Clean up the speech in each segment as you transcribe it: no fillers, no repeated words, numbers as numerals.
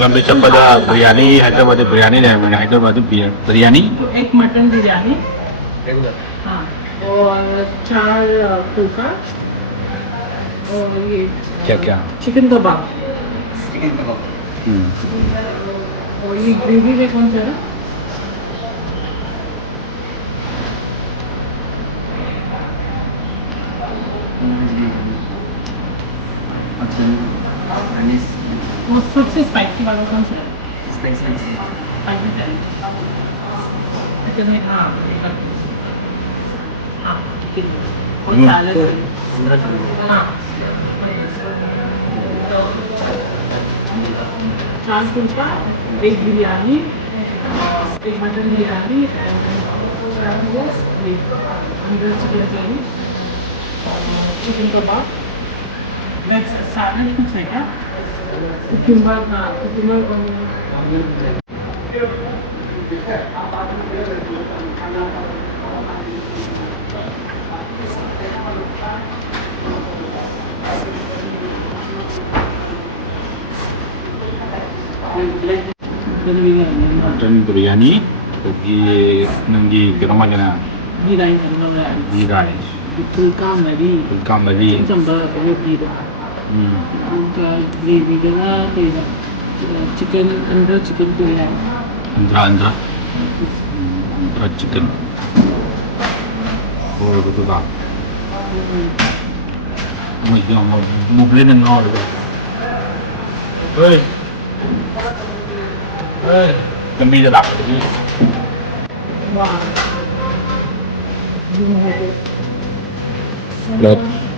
Lambisan pada biryani, Hyderabadi biryani है Hyderabadi biryani. तो एक मटन बिरयानी हाँ और 4 फुल्का और ये क्या क्या चिकन कबाब और ये ग्रेवी में कौन सा है वो सबसे स्पाइसी वाला कौन सा है स्पाइसी चिकन में हाँ हाँ ठीक है और सैलड हाँ 4 फुल्का एक बिरयानी एक मटन बिरयानी अंदर चिकन करी चिकन कबाब सैलड कुछ है क्या कुकुम्बर हाँ cucumber mutton biryani pergi nanggi gerama kena घी राइस करना है di rice फुल्का मरी fulka mari चंबा वो घी उनका ग्रेवी का चिकन अंदर chicken biryani andra chicken oh betul tak mau beli dan mau hei demi je tak वाह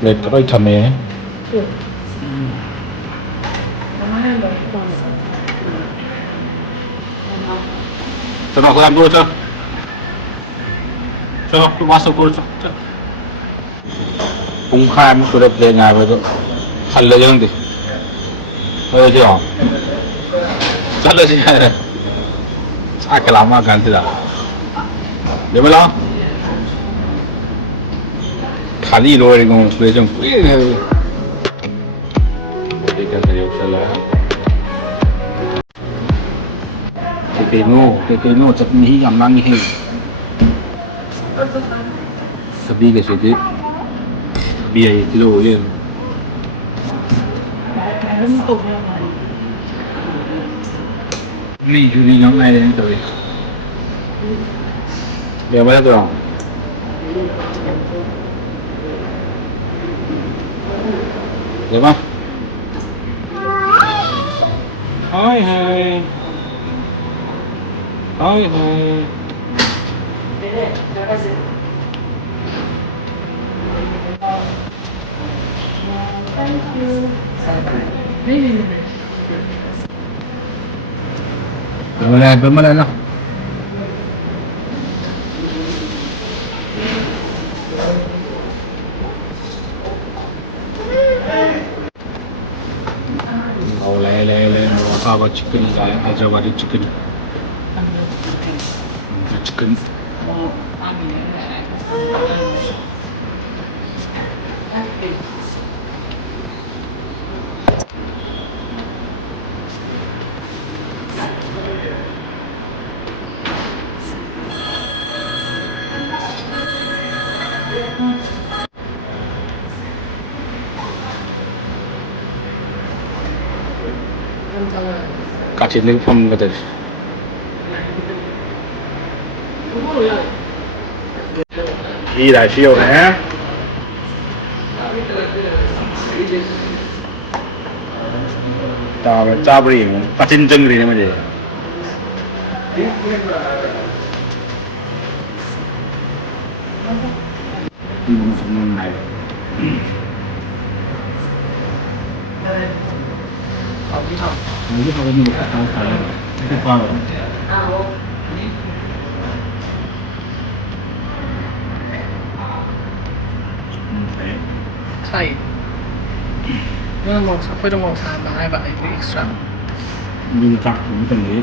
let kau ikan ni Coba aku ambil tu. Coba aku masuk dulu tu. Pungkai mu sudah dengar betul. Kalau jangan tu. Oh jangan. Kalau jangan. Saya lama ganti dah. Dia bilang. Kali lor ini kau sudah jam. Kita saya salah. Tekeno chutney am lang hi sabi ke sidi bi ai kilo ye ni juli nang ai den to ye ba to ye ba hai hai Hai hai. Thank you. नहीं Bermula lah. Oh le, apa chicken lah, Hyderabadi chicken. Chicken. Kacil ni pun kata. Đi đại siêu nè. Cha beri, kacin ceng ni macam. Ini semua naik. Ini kalau ni bukan tahu saya. Itu apa? Thầy nó màu sắc với màu xám mà hai bạn ấy thì extra Nhưng chắc cũng cần nghĩ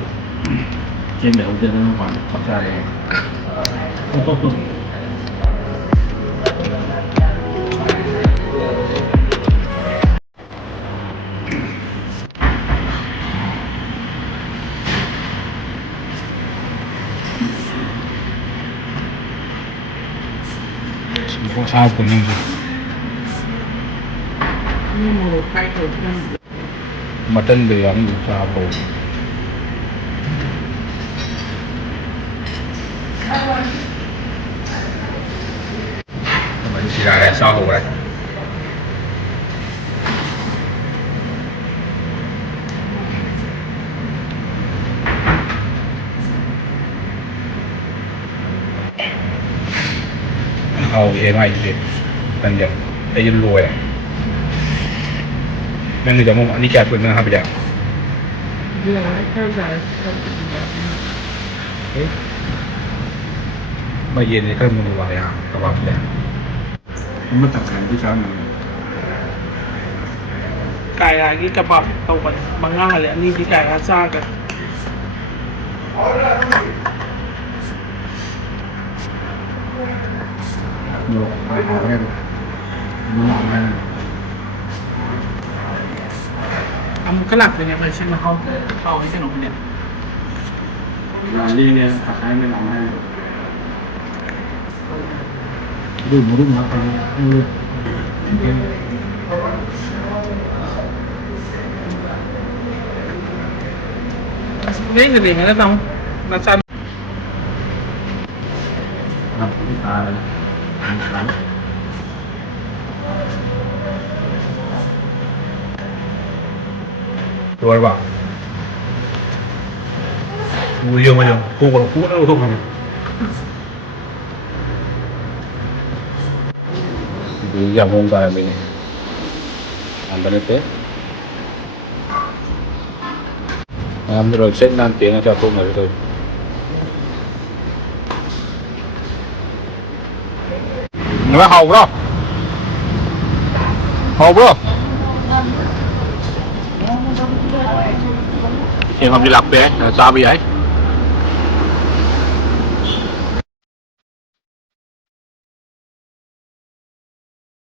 trên đầu tiên nó hoàn thoát ra rồi. 이거 사 보는 중. นี่โมโหใกล้ตัวที่นั่น mutton biryani सा हो. Mình chỉ là sao hồ đấy. Hầu em ai vậy? Tận dụng để dân lùi. Nên người giống anh đi chặt bên nào bây giờ? เรื่องอะไรแค่ไหน Mà gì thì không mua vào à? Các bạn biết. Mất tất cả cái sao này. ไก่อะไรนี่กระบอกตกบางง่ายเลยอันนี้ที่ไก่อาซ่ากัน Nhiều phải hỏi em. Muốn hỏi em. เอามันก็หลับเลยเนี่ยมันใช่ไหมเขาเอาให้ขนมเนี่ย Làm đi nè, thật hay mới làm hay. Đúng mà phải luôn. Biết người gì nữa không? Là xanh. Rồi bảo. Ui yêu mà nhầm, cô còn cũ nữa không hả? Thì giờ không phải mình làm bên thế. Làm rồi sẽ nan tiếng cho cô người thôi. Nó hầu đó. Hầu đó. Em không đi lặp bé, sao bị ấy?